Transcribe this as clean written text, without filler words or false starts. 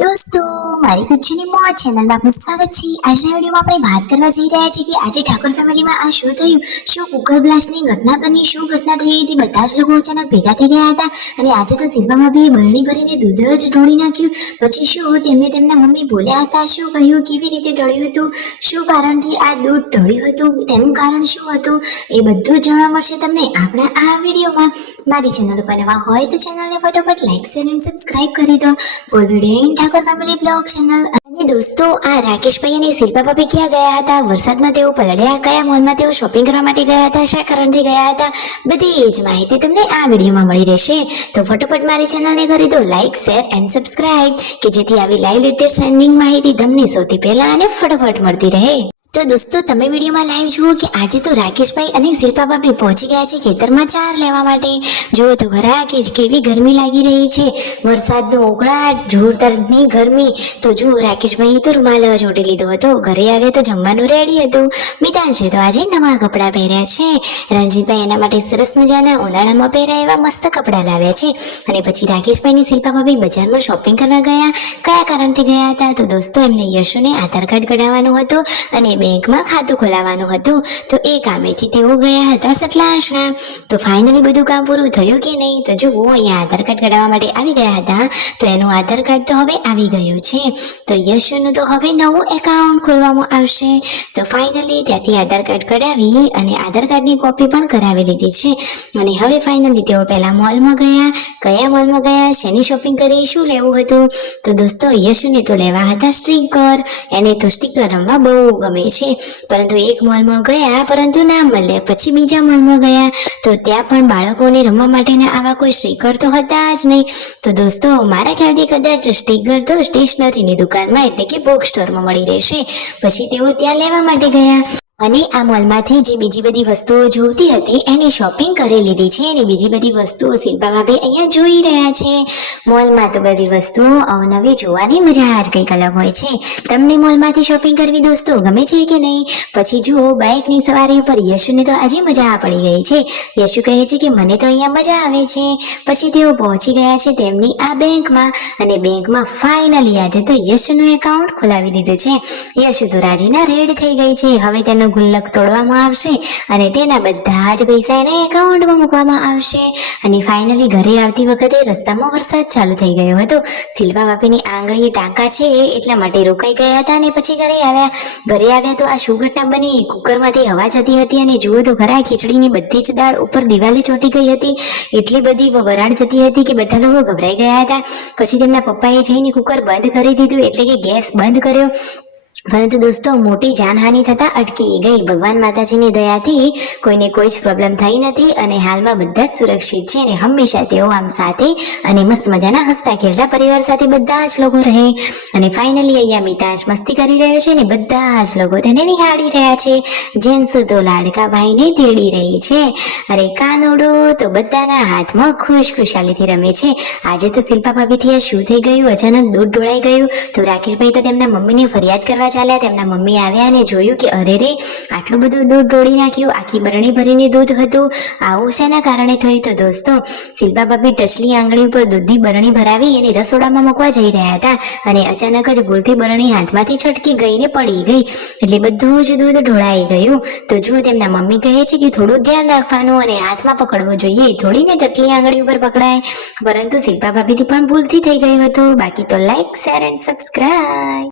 दोस्तों मारी कुछनी मौज चैनल में आपનું સ્વાગત છે। આજના વિડિયોમાં આપણે વાત કરવા જઈ રહ્યા છીએ કે આજે ઠાકોર ફેમિલીમાં આ શું થયું, શું કુકર બ્લાસ્ટની ઘટના બની, શું ઘટના થઈ હતી। બધા જ લોકો અચાનક ભેગા થઈ ગયા હતા અને આજે તો શિલ્પામાં બી બરણી ભરીને દૂધ જ ઢોળી નાખ્યું। પછી શું તેમને તેમના મમ્મી બોલ્યા હતા, શું કહ્યું, કેવી રીતે ઢળ્યું હતું, શું કારણથી આ દૂધ ઢળ્યું હતું, તેનું કારણ શું હતું, એ બધું જ જાણવા મળશે તમને આપણા આ વિડિયોમાં। મારી ચેનલ પર નવા હોય તો ચેનલને ફટાફટ લાઈક શેર અને સબસ્ક્રાઇબ કરી દો। Full video in Thakor family blog channel. અને દોસ્તો આ રાકેશભાઈ અને શિલ્પા ભાભી ક્યાં ગયા હતા, વરસાદમાં તેઓ પલળ્યા, કયા મોલમાં તેઓ શોપિંગ કરવા માટે ગયા હતા, શા કારણથી ગયા હતા, બધી જ માહિતી તમને આ વિડીયોમાં મળી રહેશે। તો ફટાફટ મારી ચેનલને કરી દો લાઈક શેર એન્ડ સબસ્ક્રાઇબ કે જેથી આવી લાઈવ લેટેસ્ટ ટ્રેન્ડિંગ માહિતી તમને સૌથી પહેલા અને ફટાફટ મળતી રહે। તો દોસ્તો તમે વિડીયોમાં લાઈવ જુઓ કે આજે તો રાકેશભાઈ અને શિલ્પા ભાભી પહોંચી ગયા છે ખેતરમાં ચાર લેવા માટે। જુઓ તો ખરા કે કેવી ગરમી લાગી રહી છે, વરસાદનો ઉકળાટ, જોરદારની ગરમી। તો જુઓ રાકેશભાઈએ તો રૂમાલ જ ઓઢી લીધો હતો, ઘરે આવ્યા તો જમવાનું રેડી હતું। મિતાંશે તો આજે નવા કપડાં પહેર્યા છે, રણજીતભાઈ એના માટે સરસ મજાના ઉનાળામાં પહેર્યા એવા મસ્ત કપડાં લાવ્યા છે। અને પછી રાકેશભાઈ અને શિલ્પા ભાભી બજારમાં શોપિંગ કરવા ગયા, કયા કારણથી ગયા હતા, તો દોસ્તો એમને યશુને આધાર કાર્ડ કઢાવવાનું હતું અને બેંકમાં ખાતું ખોલાવવાનું હતું, તો એ કામેથી તેઓ ગયા હતા સટલાસણા। તો ફાઇનલી બધું કામ પૂરું થયું કે નહીં, તો જુઓ અહીંયા આધાર કાર્ડ કઢાવવા માટે આવી ગયા હતા, તો એનું આધાર કાર્ડ તો હવે આવી ગયું છે। તો યશુનું તો હવે નવું એકાઉન્ટ ખોલવામાં આવશે। તો ફાઇનલી ત્યાંથી આધાર કાર્ડ કઢાવી અને આધાર કાર્ડની કોપી પણ કરાવી લીધી છે। અને હવે ફાઇનલી તેઓ પહેલા મોલમાં ગયા, કયા મોલમાં ગયા, શેની શોપિંગ કરી, શું લેવું હતું, તો દોસ્તો યશુને તો લેવા હતા સ્ટીકર, એને તો સ્ટીકર રમવા બહુ ગમે છે, પરંતુ એક મોલમાં ગયા પરંતુ ના મળ્યા, પછી બીજા મોલમાં ગયા તો ત્યાં પણ બાળકોને રમવા માટેના આવા કોઈ સ્ટીકર તો હતા જ નહીં। તો દોસ્તો મારા ખ્યાલથી કદાચ સ્ટીકર તો સ્ટેશનરીની દુકાનમાં એટલે કે બુક સ્ટોરમાં મળી રહેશે, પછી તેઓ ત્યાં લેવા માટે ગયા। અને આ મોલમાંથી જે બીજી બધી વસ્તુઓ જોઈતી હતી એની શોપિંગ કરી લીધી છે અને બીજી બધી વસ્તુઓ શિલ્પા ભાભી અહીંયા જોઈ રહ્યા છે। મોલમાં તો બધી વસ્તુઓ અવનવી જોવાની મજા જ કંઈક અલગ હોય છે। તમને મોલમાંથી શોપિંગ કરવી દોસ્તો ગમે છે કે નહીં? પછી જુઓ બાઇકની સવારી ઉપર યશુને તો આજે મજા પડી ગઈ છે। યશુ કહે છે કે મને તો અહીંયા મજા આવે છે। પછી તેઓ પહોંચી ગયા છે તેમની આ બેંકમાં અને બેંકમાં ફાઇનલી આજે તો યશુનું એકાઉન્ટ ખોલાવી દીધું છે। યશુ તો રાજીના રેડ થઈ ગઈ છે, હવે તેનો ગુલ્લક તોડવામાં આવશે અને તેના બધા જ પૈસા એના એકાઉન્ટમાં મૂકવામાં આવશે। અને ફાઇનલી ઘરે આવતી વખતે રસ્તામાં વરસાદ ચાલુ થઈ ગયો હતો, શિલ્પા ભાભીની આંગળીએ ટાંકા છે એટલા માટે રોકાઈ ગયા હતા અને પછી ઘરે આવ્યા તો આ શું ઘટના બની, કુકરમાંથી હવા જતી હતી અને જુઓ તો ખરા ખીચડીની બધી જ દાળ ઉપર દિવાલે ચોંટી ગઈ હતી, એટલી બધી વરાળ જતી હતી કે બધા લોકો ગભરાઈ ગયા હતા। પછી તેમના પપ્પાએ જઈને કુકર બંધ કરી દીધું એટલે કે ગેસ બંધ કર્યો, પરંતુ દોસ્તો મોટી જાનહાનિ થતા અટકી ગઈ। ભગવાન માતાજીની દયાથી કોઈને કોઈ જ પ્રોબ્લેમ થઈ નથી અને હાલમાં બધા જ સુરક્ષિત છે અને હંમેશા તેઓ આમ સાથે અને મસ્ત મજાના હસતા ખેલતા પરિવાર સાથે બધા જ લોકો રહે। અને ફાઇનલી અહીંયા મિતાંશ મસ્તી કરી રહ્યો છે અને બધા જ લોકો તેને નિહાળી રહ્યા છે। જેન્સુ તો લાડકા ભાઈને તેડી રહી છે, અરે કાનોડો તો બધાના હાથમાં ખુશાલીથી રમે છે। આજે તો શિલ્પા ભાભીથી આ શું થઈ ગયું, અચાનક દૂધ ઢોળાઈ ગયું, તો રાકેશભાઈ તો તેમના મમ્મીને ફરિયાદ કરવા ચાલ્યા। તેમના મમ્મી આવ્યા અને જોયું કે અરે રે આટલું બધું દૂધ ઢોળી નાખ્યું, આખી બરણી ભરીને દૂધ હતું, આવું શેના કારણે થયું? તો દોસ્તો શિલ્પા ભાભી ટચલી આંગળી ઉપર દૂધની બરણી ભરાવી અને રસોડામાં મૂકવા જઈ રહ્યા હતા અને અચાનક જ ભૂલથી બરણી હાથમાંથી છટકી ગઈ ને પડી ગઈ એટલે બધું જ દૂધ ઢોળાઈ ગયું। તો જો તેમના મમ્મી કહે છે કે થોડું ધ્યાન રાખવાનું અને હાથમાં પકડવું જોઈએ, થોડીને ટચલી આંગળી ઉપર પકડાય, પરંતુ શિલ્પા ભાભીથી પણ ભૂલથી થઈ ગયું હતું। બાકી તો લાઈક શેર એન્ડ સબસ્ક્રાઇબ।